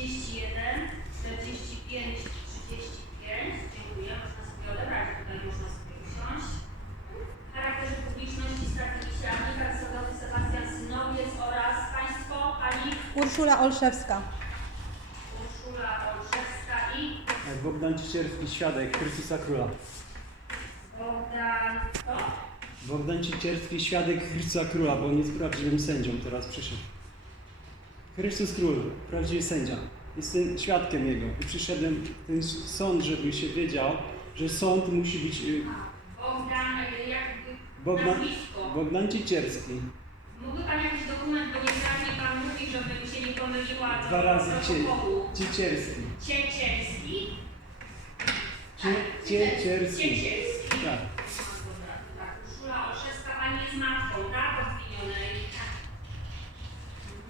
31, 45, 35. Dziękuję. Można sobie odebrać, tutaj można sobie usiąść. W charakterze publiczności stracili się Anika Sebastian Synowiec oraz Państwo, Pani Urszula Olszewska. Urszula Olszewska i Bogdan Cicierski, świadek Chrystusa Króla. Bogdan. Kto? Bogdan Cicierski, świadek Chrystusa Króla, bo on jest prawdziwym sędzią, teraz przyszedł. Chrystus Król, prawdziwy sędzia. Jestem świadkiem Jego i przyszedłem ten sąd, żeby się wiedział, że sąd musi być... y, Bogdan, y, jak Bogdan, nazwisko. Bogdan Cicierski. Mógłby Pan jakiś dokument, bo niewyraźnie Pan mówi, żeby mi się nie pomyliła co Dwa do razy cie, protokołu. Cicierski. Ciecierski. Cie, Ciecierski. Ciecierski. Tak. Dobra, tak. Urszula Olszewska, Pani jest matką, tak? Obwinionej.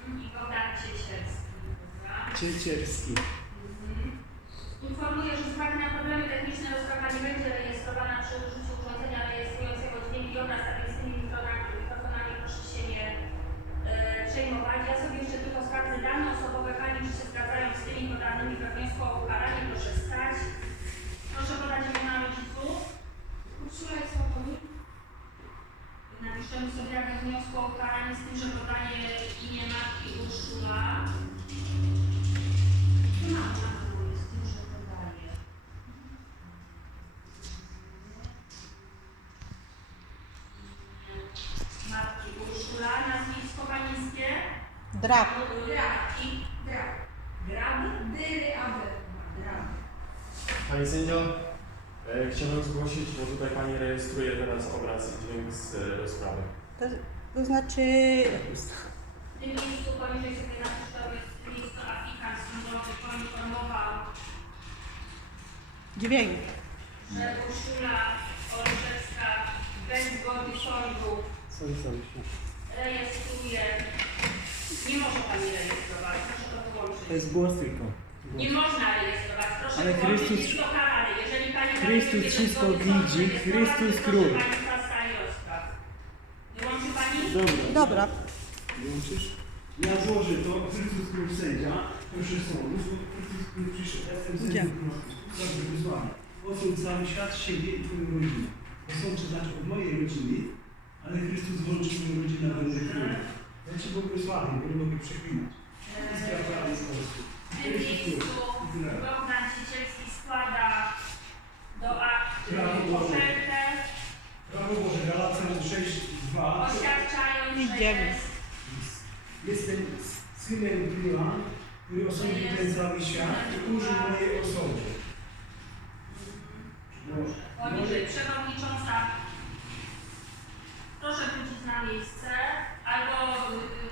Mhm. I Bogdan Ciecierski. Dobra. Ciecierski. Mhm. Informuję, że z uwagi na problemy techniczne rozprawa nie będzie rejestrowana przy użyciu urządzenia rejestrującego dźwięk i obraz, a więc z tymi mikrofonami, mikrofonami proszę się nie e, przejmować. Ja sobie jeszcze tylko sprawdzę dane osobowe Pani, czy się zgadzają z tymi podanymi we wniosku o ukaranie. Proszę stać. Proszę podać imiona rodziców. Urszula jest Sławomir. Napiszemy sobie we wniosku o ukaranie z tym, że podaje imię matki Urszula. Mama z tym, że podaje. Matki Urszula, nazwisko pańskie? Drab. Grab. I Grab. Grab? Dyry Aby. Grab. Pani sędzio, e, chciałbym zgłosić, bo tutaj Pani rejestruje teraz obraz i dźwięk z e, rozprawy. To, to znaczy W tym miejscu poniżej sobie napisz, to jest miejsce aplikant sądowy poinformował, dźwięk. że Urszula Olszewska bez zgody sądu Sorry, sorry. rejestruje. Nie może Pani rejestrować, proszę to wyłączyć. To jest głos tylko. Nie można rejestrować, proszę Ale wyłączyć, Chrystus- jest to karane. Jeżeli Pani Chrystus rejestruje bez wszystko zgody sądu widzi, Chrystus to król. proszę stali rozpraw. Wyłączy Pani? Dobra. Dobra. Wyłączysz? Ja złożę to, Chrystus Król Sędzia, proszę sądu, Chrystus Król przyszedł, ja jestem sędzią Dobrze, wysłany. Osąd cały świat, siebie i Twoją rodzinę. Osąd czy znaczy od mojej rodziny, ale Chrystus włączy moją rodzinę, a będę królem. Bo nie mogę przeklinać. W tym miejscu Bogdan Cicielski składa do Boże. ofertę Prawo Boże, Galacjan 6, 2. oświadczając, że Idziemy. jest Jestem synem króla, który osądził ten cały świat i użył mojej osoby. poniżej przewodnicząca. Proszę wrócić na miejsce albo,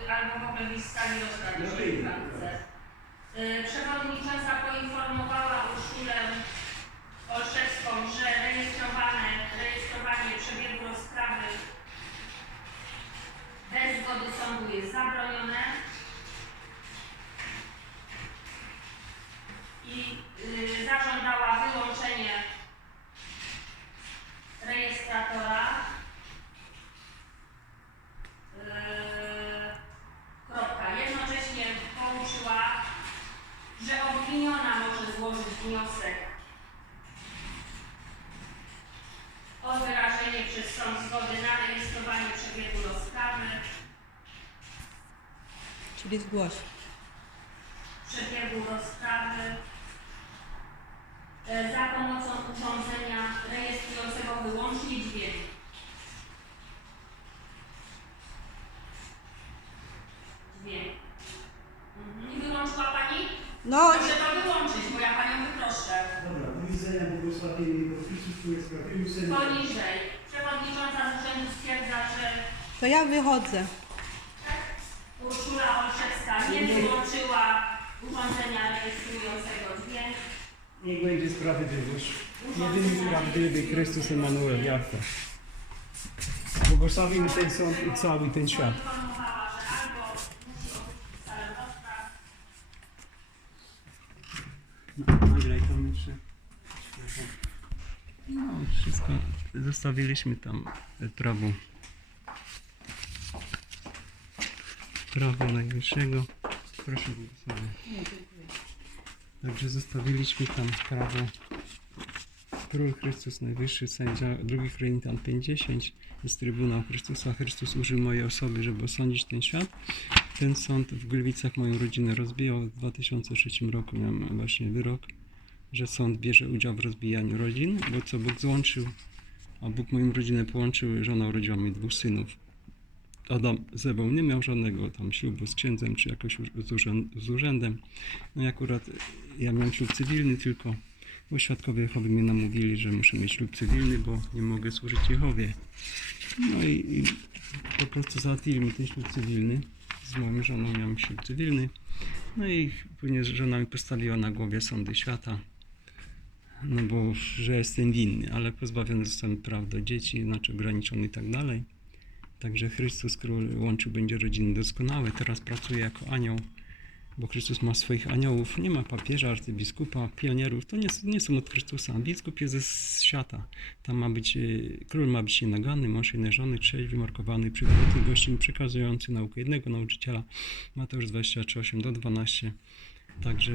y, albo w ogóle mi stanie rozprawy, Ja jeśli wyjdę. pan chce. Y, Przewodnicząca poinformowała Urszulę Olszewską, że rejestrowane, rejestrowanie przebiegu rozprawy bez zgody sądu jest zabronione. I y, zażądała wyłączenie rejestratora. Yy, kropka. Jednocześnie pouczyła, że obwiniona może złożyć wniosek o wyrażenie przez sąd zgody na rejestrowanie przebiegu rozprawy, Czyli zgłoś. przebiegu rozprawy e, za pomocą urządzenia rejestrującego wyłącznie dźwięk. Dźwięk. Mhm. I wyłączyła Pani? No, Proszę to wyłączyć, bo ja Panią wyproszę. Dobra, do widzenia, błogosławieni, bo Chrystus tu jest prawdziwym sędzią. Poniżej. Przewodnicząca z urzędu stwierdza, że to ja wychodzę. Urszula Olszewska nie wyłączyła urządzenia rejestrującego dźwięk. Niech będzie sprawiedliwość. Jedyny prawdziwy Chrystus Emanuel, Jahwe. Błogosławimy ten sąd i cały ten świat. Poinformowała, że albo musi opuścić salę rozpraw, No, nagraj tam jeszcze. No, wszystko zostawiliśmy tam e, prawo. Najwyższego. Proszę błogosławię. Także zostawiliśmy tam prawo Król Chrystus, najwyższy sędzia, 2 Koryntian 5:10 jest Trybunał Chrystusa. Chrystus użył mojej osoby, żeby osądzić ten świat. Ten sąd w Gliwicach moją rodzinę rozbijał. W 2003 roku miałem właśnie wyrok, że sąd bierze udział w rozbijaniu rodzin, bo co Bóg złączył, a Bóg moją rodzinę połączył, żona urodziła mi dwóch synów. Adam z Ewą nie miał żadnego tam ślubu z księdzem, czy jakoś z, urzęd, z urzędem. No i akurat ja miałem ślub cywilny tylko, bo świadkowie Jehowy mnie namówili, że muszę mieć ślub cywilny, bo nie mogę służyć Jehowie. No i, i po prostu załatwili mi ten ślub cywilny. Z moją żoną miałem ślub cywilny. No i później żona mi postawiła na głowie sądy świata. No bo, że jestem winny, ale pozbawiony zostałem praw do dzieci, znaczy ograniczony i tak dalej. Także Chrystus Król łączył będzie rodziny doskonałe. Teraz pracuje jako anioł, bo Chrystus ma swoich aniołów. Nie ma papieża, arcybiskupa, pionierów. To nie, nie są od Chrystusa. Biskup jest ze świata. Tam ma być, e, król ma być nienagany, mąż jednej żony, trzeźwy, markowany, przygotujący gościom, przekazujący naukę jednego nauczyciela. Mateusz 28 do 12. Także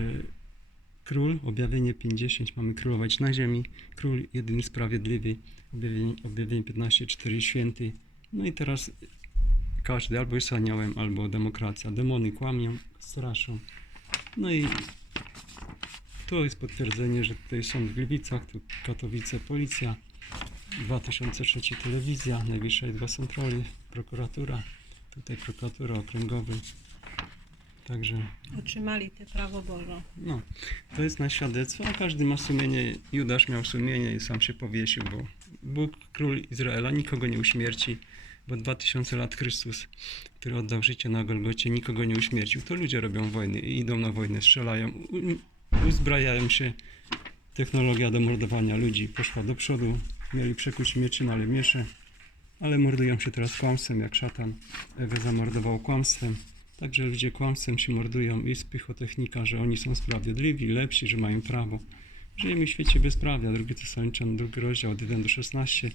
król, objawienie 50, mamy królować na ziemi. Król jedyny sprawiedliwy, objawienie, objawienie 15, 4 święty. No i teraz każdy albo jest aniołem, albo demokracja. Demony kłamią, straszą. No i to jest potwierdzenie, że tutaj sąd w Gliwicach, tu Katowice, policja, 2003 telewizja, Najwyższa Izba Kontroli, prokuratura, tutaj prokuratura okręgowy. Także Otrzymali te prawo Boże. no, to jest na świadectwo, a każdy ma sumienie. Judasz miał sumienie i sam się powiesił, bo Bóg, król Izraela, nikogo nie uśmierci, bo 2000 lat Chrystus, który oddał życie na Golgocie, nikogo nie uśmiercił. To ludzie robią wojny i idą na wojnę, strzelają, uzbrajają się. Technologia do mordowania ludzi poszła do przodu. Mieli przekuć mieczy na miesze, ale mordują się teraz kłamstwem, jak szatan Ewę zamordował kłamstwem. Także ludzie kłamstwem się mordują i psychotechnika, że oni są sprawiedliwi, lepsi, że mają prawo. Żyjemy w świecie bezprawia. Drugi Tesaloniczan, drugi rozdział, od 1 do 16.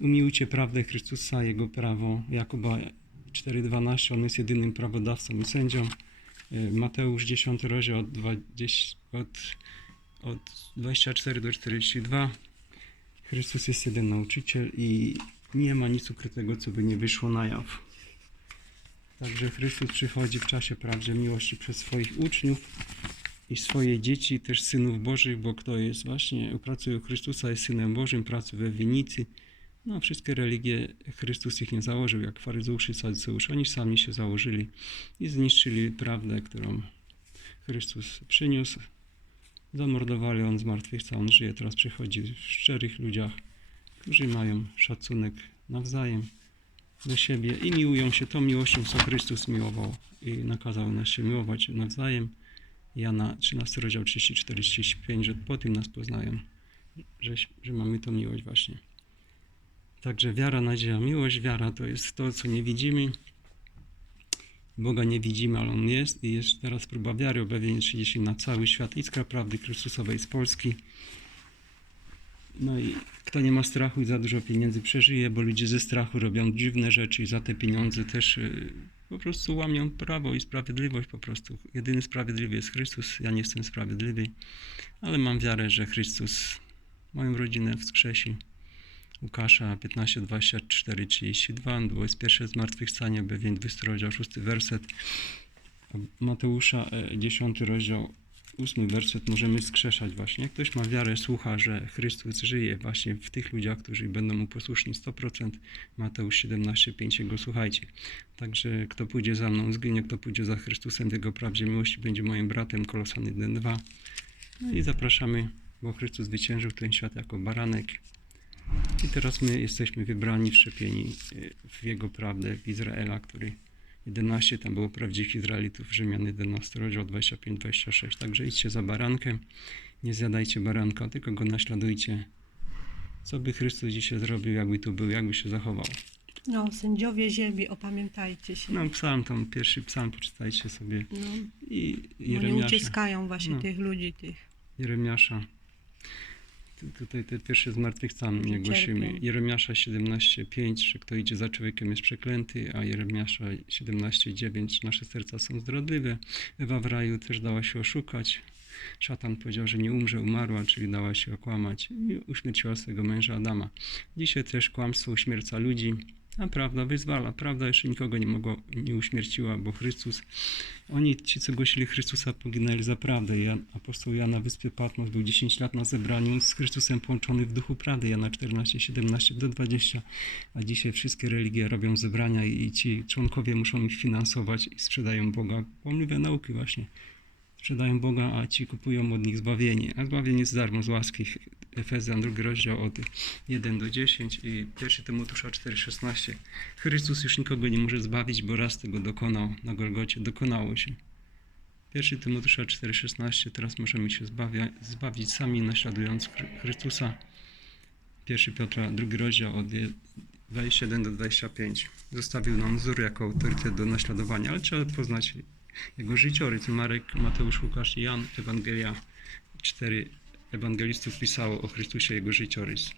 Umiłujcie prawdę Chrystusa, Jego prawo. Jakuba 4,12, On jest jedynym prawodawcą i sędzią. E, Mateusz 10 rozdział od, 20, od, od 24 do 42. Chrystus jest jeden nauczyciel i nie ma nic ukrytego, co by nie wyszło na jaw. Także Chrystus przychodzi w czasie prawdzie miłości przez swoich uczniów i swoje dzieci, też synów Bożych, bo kto jest właśnie, pracuje u Chrystusa, jest synem Bożym, pracuje we winnicy. No, wszystkie religie Chrystus ich nie założył, jak faryzeuszy, saduceusze. Oni sami się założyli i zniszczyli prawdę, którą Chrystus przyniósł. Zamordowali on zmartwychwstał, on żyje, teraz przychodzi w szczerych ludziach, którzy mają szacunek nawzajem do siebie i miłują się tą miłością, co Chrystus miłował i nakazał nas się miłować nawzajem. Jana 13 rozdział 34-35, że po tym nas poznają, że, że mamy tą miłość właśnie. Także wiara, nadzieja, miłość. Wiara to jest to, co nie widzimy. Boga nie widzimy, ale On jest i jest teraz próba wiary, objawienie 30 na cały świat. Iskra prawdy Chrystusowej z Polski. No i kto nie ma strachu i za dużo pieniędzy przeżyje, bo ludzie ze strachu robią dziwne rzeczy i za te pieniądze też y, po prostu łamią prawo i sprawiedliwość po prostu. Jedyny sprawiedliwy jest Chrystus, ja nie jestem sprawiedliwy, ale mam wiarę, że Chrystus moją rodzinę wskrzesi. Łukasza 15, 24, 32, 21 zmartwychwstanie, objawień 20 rozdział, 6 werset. Mateusza e, 10 rozdział, 8 werset możemy skrzeszać właśnie. Ktoś ma wiarę, słucha, że Chrystus żyje właśnie w tych ludziach, którzy będą mu posłuszni 100%. Mateusz 17, 5, go słuchajcie. Także kto pójdzie za mną, zginie, kto pójdzie za Chrystusem w Jego prawdzie miłości, będzie moim bratem. Kolosan 1, 2. No i zapraszamy, bo Chrystus zwyciężył ten świat jako baranek. I teraz my jesteśmy wybrani, wszczepieni y, w Jego prawdę, w Izraela, który 11 tam było prawdziwych Izraelitów, Rzymian 11 rozdział 25-26. Także idźcie za barankiem, nie zjadajcie baranka, tylko go naśladujcie. Co by Chrystus dzisiaj zrobił, jakby tu był, jakby się zachował. No, sędziowie ziemi, opamiętajcie się. No psalm, tam pierwszy psalm, poczytajcie sobie. No, I nie Jeremiasza. uciskają właśnie No. tych ludzi, tych. Jeremiasza. Tu- Tutaj te pierwsze zmartwychwstanie Cierpią. głosimy. Jeremiasza 17:5, że kto idzie za człowiekiem jest przeklęty, a Jeremiasza 17:9, nasze serca są zdradliwe. Ewa w raju też dała się oszukać. szatan powiedział, że nie umrze, umarła, czyli dała się okłamać i uśmierciła swojego męża Adama. Dzisiaj też kłamstwo uśmierca ludzi, a prawda wyzwala. Prawda jeszcze nikogo nie mogła, nie uśmierciła, bo Chrystus, oni, ci co głosili Chrystusa, poginęli za prawdę. Jan, apostoł Jan na wyspie Patmos był 10 lat na zebraniu z Chrystusem połączony w duchu prawdy. Jana 14, 17 do 20. A dzisiaj wszystkie religie robią zebrania i ci członkowie muszą ich finansować i sprzedają Boga. Kłamliwe nauki właśnie. Sprzedają Boga, a ci kupują od nich zbawienie. A zbawienie jest darmo z łaski. Efezjan, drugi rozdział od 1 do 10 i 1 Tymoteusza 4,16. Chrystus już nikogo nie może zbawić, bo raz tego dokonał na Golgocie. Dokonało się. 1 Tymoteusza 4,16. Teraz możemy się zbawia, zbawić sami, naśladując Chry- Chrystusa. 1 Piotra, drugi rozdział od 21 do 25. Zostawił nam wzór jako autorytet do naśladowania, ale trzeba poznać jego życiorys. Marek, Mateusz, Łukasz i Jan, Ewangelia, cztery ewangelistów pisało o Chrystusie, jego życiorys.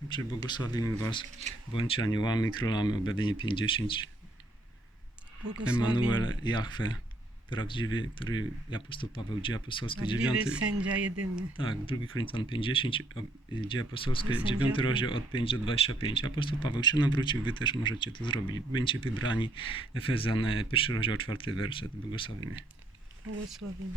Także błogosławimy Was, bądźcie aniołami, królami, objawienie 50, Błogosławiony. Emanuel, Jahwe, prawdziwy, który apostoł Paweł, dzieje apostolskie, Prawdziwy 9, sędzia jedyny. tak, 2 Koryntian 50, o- dzieje apostolskie, Sędzia. 9 rozdział od 5 do 25. Apostoł Paweł się nawrócił, Wy też możecie to zrobić. Będziecie wybrani. Efezjan, e, pierwszy rozdział, czwarty werset. Błogosławimy. Błogosławiony.